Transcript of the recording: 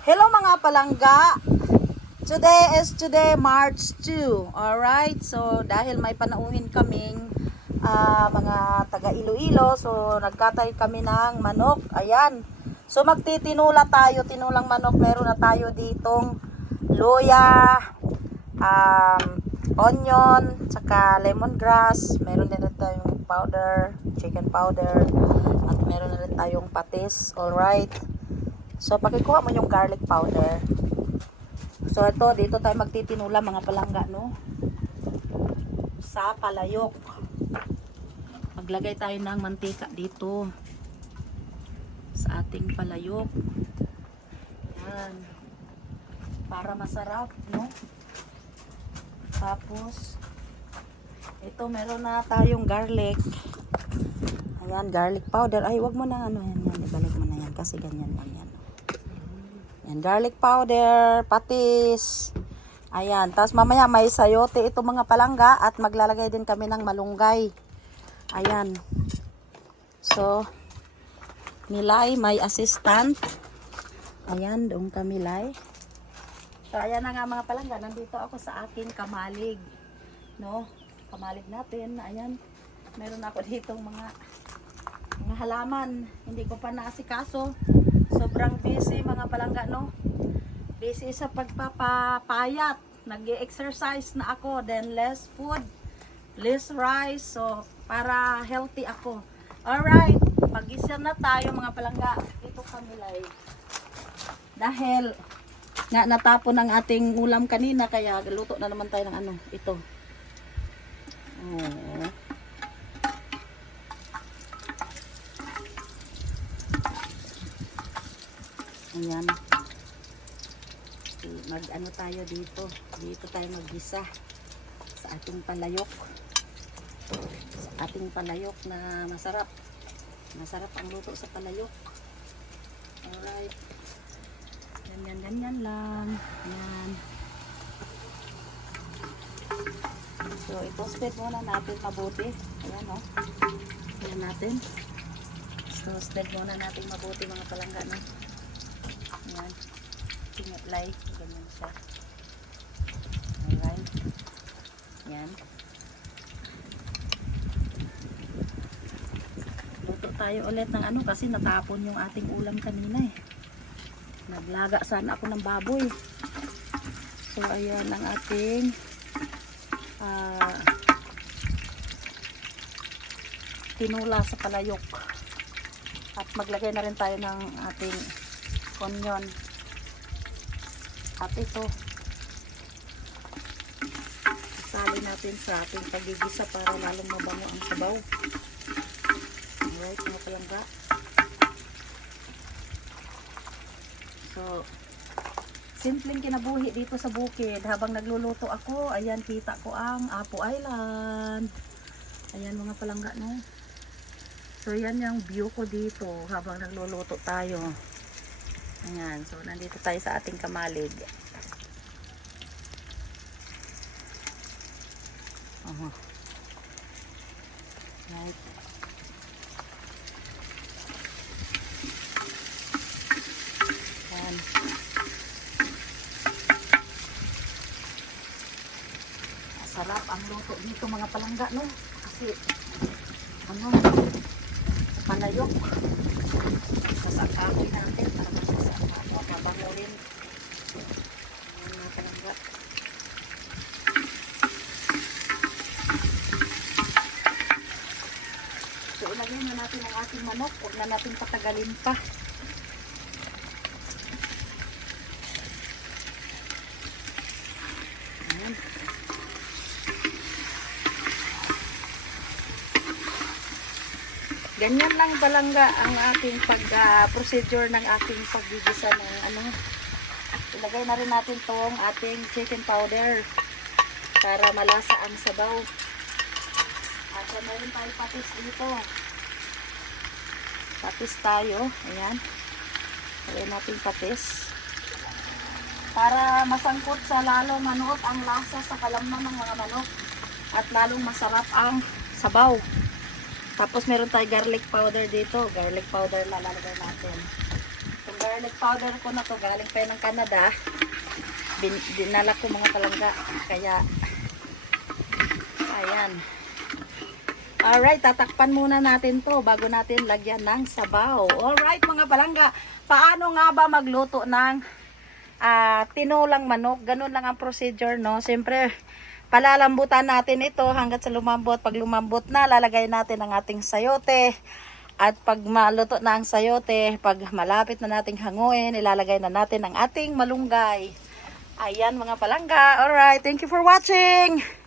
Hello mga palangga. Today March 2. Alright, so dahil may panauhin kaming mga taga Iloilo, so nagkatay kami ng manok. Ayan. So magtitinula tayo, tinulang manok. Meron na tayo ditong luya, onion, saka lemongrass. Meron din tayong powder, chicken powder, at meron na rin tayong patis. Alright. So, pakikuha mo yung garlic powder. So, dito tayo magtitinula mga palangga, no? Sa palayok. Maglagay tayo ng mantika dito. Sa ating palayok. Yan. Para masarap, no? Tapos, ito, meron na tayong garlic. Ayan, garlic powder. Ay, wag mo na ano yan. Ibalik mo na yan kasi ganyan lang yan. Ayan, garlic powder, patis. Ayan, tapos mamaya may sayote ito mga palangga at maglalagay din kami ng malunggay. Ayan. So, Milay, may assistant. Ayan, doon kami Milay. So, ayan na nga mga palangga, nandito ako sa aking kamalig. No? Kamalig natin. Ayan, meron ako ditong mga halaman. Hindi ko pa naasikaso. Sobrang busy mga palangga, no? Busy sa pagpapapayat. Nag-exercise na ako. Then less food, less rice. So, para healthy ako. Alright. Mag-isa na tayo mga palangga. Ito kami live. Dahil natapon ang ating ulam kanina. Kaya luto na naman tayo ng ano. Ito. Oh. Ayan. Mag-ano tayo dito. Dito tayo mag-gisa sa ating palayok. Sa ating palayok na masarap. Masarap ang luto sa palayok. Alright. Ganyan lang. Ayan. So, i-toasted muna natin mabuti. Ayan, o. Ayan natin. Toasted muna natin mabuti mga palangga, no? Ayan. Tingatlay. Ganyan siya. Alright. Ayan. Luto tayo ulit ng ano kasi natapon yung ating ulam kanina eh. Naglaga sana ako ng baboy. So, ayan ang ating tinula sa palayok. At maglagay na rin tayo ng ating onion. At ito, isali natin sa ating pagigisa para lalong mabango ang sabaw. Alright, mga palangga. So, simpleng kinabuhi dito sa bukid. Habang nagluluto ako, ayan, kita ko ang Apo Island. Ayan mga palangga, no? So, yan yung view ko dito habang nagluluto tayo. Ayan. So, nandito tayo sa ating kamalig. Right. Ayan. Masarap ang luto dito mga palangga, no? Kasi, palayok. Sasakawin natin para mabango rin. Ayan mga palangga. So, ilagay na natin ang ating manok. Huwag na natin patagalin pa. Ayan. Ganyan lang balangga ang ating procedure ng ating paggigisa ng ano. Ilagay na rin natin tong ating chicken powder para malasa ang sabaw. At meron tayo patis dito. Patis tayo. Ayan. Ilagay natin patis. Para masangkot sa lalong manuot ang lasa sa kalamnan ng mga manok. At lalong masarap ang sabaw. Tapos meron tayo garlic powder dito. Garlic powder lalagay natin. Itong garlic powder ko na to. Galing pa yun ng Canada. Dinala ko mga palangga. Kaya, ayan. Alright, tatakpan muna natin to bago natin lagyan ng sabaw. Alright mga palangga, paano nga ba magluto ng tinulang manok? Ganun lang ang procedure, no? Siyempre, palalambutan natin ito hanggat sa lumambot. Pag lumambot na, lalagay natin ang ating sayote. At pag maluto na ang sayote, pag malapit na nating hanguin, ilalagay na natin ang ating malunggay. Ayan mga palangga. Alright, thank you for watching!